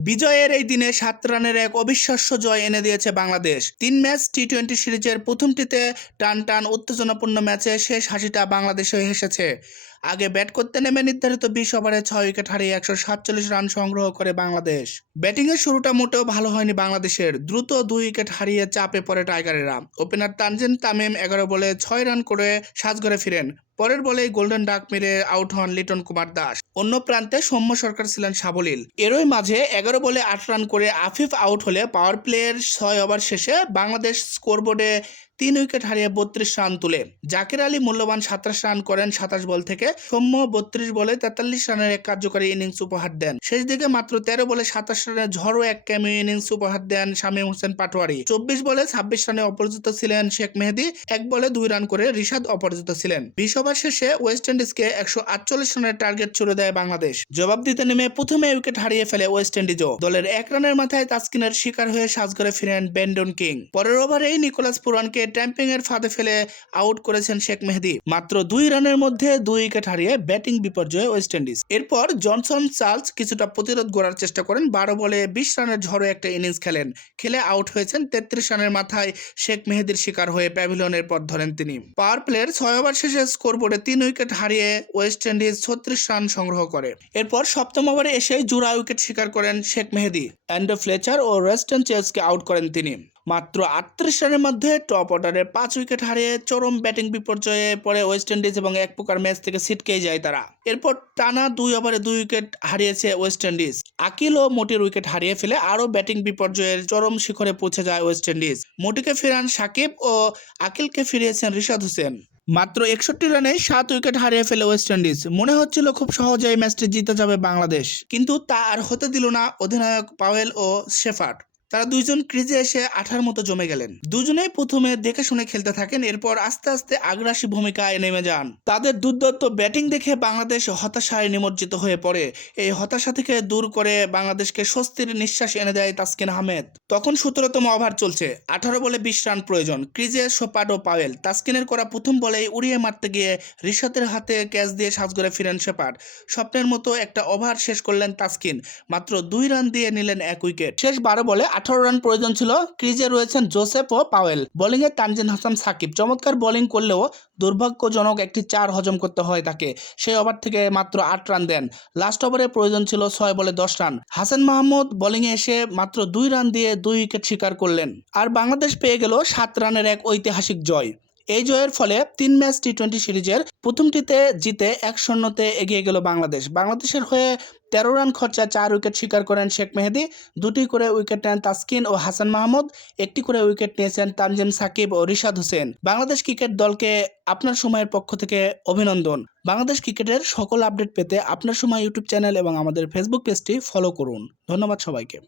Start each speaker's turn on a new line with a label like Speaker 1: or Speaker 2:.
Speaker 1: বিজয়ের এই দিনে সাত রানের এক অবিশ্বাস্য জয় এনে দিয়েছে বাংলাদেশ। তিন ম্যাচ টি টোয়েন্টি সিরিজের প্রথমটিতে টান টান উত্তেজনাপূর্ণ ম্যাচে শেষ হাসিটা বাংলাদেশে হেসেছে আগে ব্যাট করতে নেমে নির্ধারিত বিশ ওভারে ছয় উইকেট হারিয়ে একশো সাতচল্লিশ রান সংগ্রহ করে বাংলাদেশ। ব্যাটিংয়ের শুরুটা মোটেও ভালো হয়নি বাংলাদেশের। দ্রুত দুই উইকেট হারিয়ে চাপে পড়ে টাইগারেরা। ওপেনার তানজিন তামিম এগারো বলে ছয় রান করে সাজঘরে ফিরেন। পরের বলে গোল্ডেন ডাক মেরে আউট হন লিটন কুমার দাস অন্য প্রান্তে সৌম্য সরকার ছিলেন সাবলীল। এরই মাঝে এগারো বলে আট রান করে আফিফ আউট হলে পাওয়ার প্লেয়ের ছয় ওভার শেষে বাংলাদেশ স্কোরবোর্ডে তিন উইকেট হারিয়ে বত্রিশ রান তুলে। জাকির আলী মূল্যবান সাতাশ রান করেন সাতাশ বল থেকে। সৌম্য বত্রিশ বলে তেতাল্লিশ রানের এক কার্যকরী ইনিংস উপহার দেন। শেষ দিকে মাত্র তেরো বলে সাতাশ রানের ঝড়ো এক ক্যামিও ইনিংস উপহার দেন শামীম হোসেন পাটোয়ারি। চব্বিশ বলে ছাব্বিশ রানে অপরাজিত ছিলেন শেখ মেহেদি। এক বলে দুই রান করে রিশাদ অপরাজিত ছিলেন। বিশ ওভার শেষে ওয়েস্ট ইন্ডিজকে একশো আটচল্লিশ রানের টার্গেট ছুড়ে দেয় বাংলাদেশ। জবাব দিতে নেমে প্রথমে উইকেট হারিয়ে ফেলে ওয়েস্ট ইন্ডিজও। দলের এক রানের মাথায় তাসকিনের শিকার হয়ে সাজঘরে ফিরেন বেন্ডন কিং। পরের ওভারেই নিকোলাস পুরানকে ট্যাম্পিং এর ফাঁদে ফেলে আউট করেছেন শেখ মেহেদি। মাত্র দুই রানের মধ্যে দুই উইকেট হারিয়ে ব্যাটিং বিপর্যয়ে ওয়েস্ট ইন্ডিজ এরপর জনসন চার্লস কিছুটা প্রতিরোধ গড়ার চেষ্টা করেন, বারো বলে বিশ রানের ঝড়ো একটা ইনিংস খেলেন। খেলে আউট হয়েছেন তেত্রিশ রানের মাথায় শেখ মেহেদির শিকার হয়ে প্যাভিলিয়নের পথ ধরেন তিনি। পাওয়ার প্লেয়ার ছয় ওভার শেষে স্কোরবোর্ডে তিন উইকেট হারিয়ে ওয়েস্ট ইন্ডিজ ছত্রিশ রান সংগ্রহ করে। এরপর সপ্তম ওভারে এসে জোড়া উইকেট শিকার করেন শেখ মেহেদি। অ্যান্ডো ফ্লেচার ও ওয়েস্টার্ন চেলসকে আউট করেন তিনি। মাত্র আটত্রিশ রানের মধ্যে টপ অর্ডারে পাঁচ উইকেট হারিয়ে চরম ব্যাটিং বিপর্যয়ে পড়ে ওয়েস্ট ইন্ডিজ এবং এক প্রকার ম্যাচ থেকে ছিটকেই যায় তারা। এরপর টানা দুই ওভারে দুই উইকেট হারিয়েছে ওয়েস্ট ইন্ডিজ আকিল ও মোটির উইকেট হারিয়ে ফেলে আরও ব্যাটিং বিপর্যয়ের চরম শিখরে পৌঁছে যায় ওয়েস্ট ইন্ডিজ মোটিকে ফেরান সাকিব ও আকিলকে ফিরিয়েছেন রিশাদ হোসেন। মাত্র একষট্টি রানে সাত উইকেট হারিয়ে ফেলে ওয়েস্ট ইন্ডিজ মনে হচ্ছিল খুব সহজে এই ম্যাচটি জিতে যাবে বাংলাদেশ। কিন্তু তা আর হতে দিল না অধিনায়ক পাওয়েল ও শেফার্ড। তারা দুইজন ক্রিজে এসে আঠার মতো জমে গেলেন। দুজনেই প্রথমে দেখে শুনে খেলতে থাকেন, এরপর আস্তে আস্তে আগ্রাসী ভূমিকায় নেমে যান। তাদের দুর্দত্ত ব্যাটিং দেখে বাংলাদেশ হতাশায় নিমজ্জিত হয়ে পড়ে। এই হতাশা থেকে দূর করে বাংলাদেশকে স্বস্তির নিঃশ্বাস এনে দেয় তাসকিন আহমেদ। তখন সতেরোতম ওভার চলছে, আঠারো বলে বিশ রান প্রয়োজন। ক্রিজে সোপাড ও পাওয়েল, তাসকিনের করা প্রথম বলেই উড়িয়ে মারতে গিয়ে রিশাতের হাতে ক্যাচ দিয়ে সাজগরে ফিরেন শেপার্ড স্বপ্নের মতো একটা ওভার শেষ করলেন তাসকিন, মাত্র দুই রান দিয়ে নিলেন এক উইকেট। শেষ বারো বলে আঠারো রান প্রয়োজন ছিল। ক্রিজে রয়েছেন জোসেফ ও পাওয়েল। বোলিংয়ে তানজিন হাসান সাকিব। চমৎকার বোলিং করলেও দুর্ভাগ্যজনক একটি চার হজম করতে হয় তাকে। সেই ওভার থেকে মাত্র আট রান দেন। লাস্ট ওভারে প্রয়োজন ছিল ছয় বলে দশ রান। হাসান মাহমুদ বোলিংয়ে এসে মাত্র দুই রান দিয়ে দুই উইকেট শিকার করলেন। আর বাংলাদেশ পেয়ে গেল সাত রানের এক ঐতিহাসিক জয়। এই জয়ের ফলে তিন ম্যাচ টি টোয়েন্টি সিরিজের প্রথমটিতে জিতে এক শূন্যতে এগিয়ে গেল বাংলাদেশ। বাংলাদেশের হয়ে তেরো রান খরচা, চার উইকেট শিকার করেন শেখ মেহেদি। দুটি করে উইকেট নেন তাসকিন ও হাসান মাহমুদ। একটি করে উইকেট নিয়েছেন তানজিম সাকিব ও রিশাদ হোসেন। বাংলাদেশ ক্রিকেট দলকে আপনার সময়ের পক্ষ থেকে অভিনন্দন। বাংলাদেশ ক্রিকেটের সকল আপডেট পেতে আপনার সময় ইউটিউব চ্যানেল এবং আমাদের ফেসবুক পেজটি ফলো করুন। ধন্যবাদ সবাইকে।